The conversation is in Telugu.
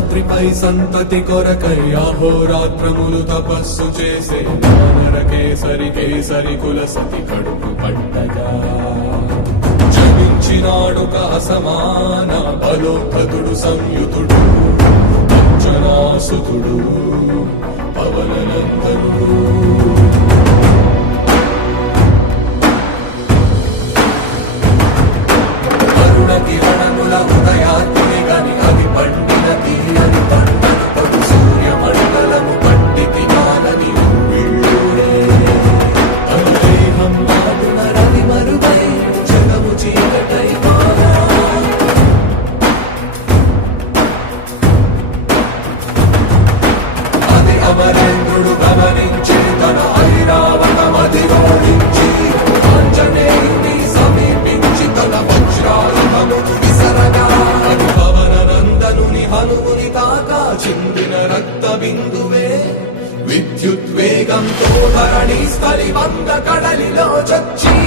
శేషాద్రిపై సంతతి కొరకై అహోరాత్రములు తపస్సు చేసే నరకేసరి కేసరి కుల సతి కడుపు పట్టగా జనించినాడుక అసమాన బలోద్ధతుడు సంయుతుడు అంజనాసుతుడు పవననందనుడు కిరణముల ఉదయాత్మి గని అది పండిన తీయని పంటను పడు సూర్యమండలము పండితి మానని వీళ్ళూరే అనుదేహం నాడున రవి మరుగై జగము చీకటై మారా అది అమరేంద్రుడు గమనించి తన ఐరావతమది ఓడించి ఆంజనేయుని సమీపించి తన వజ్రాయుధమును విసరగా అది పవననందనుని హనుముని తాకా చిందిన రక్త బిందువే విద్యుద్వేగంతో ధరణి స్థలి వంద కడలిలో చచ్చి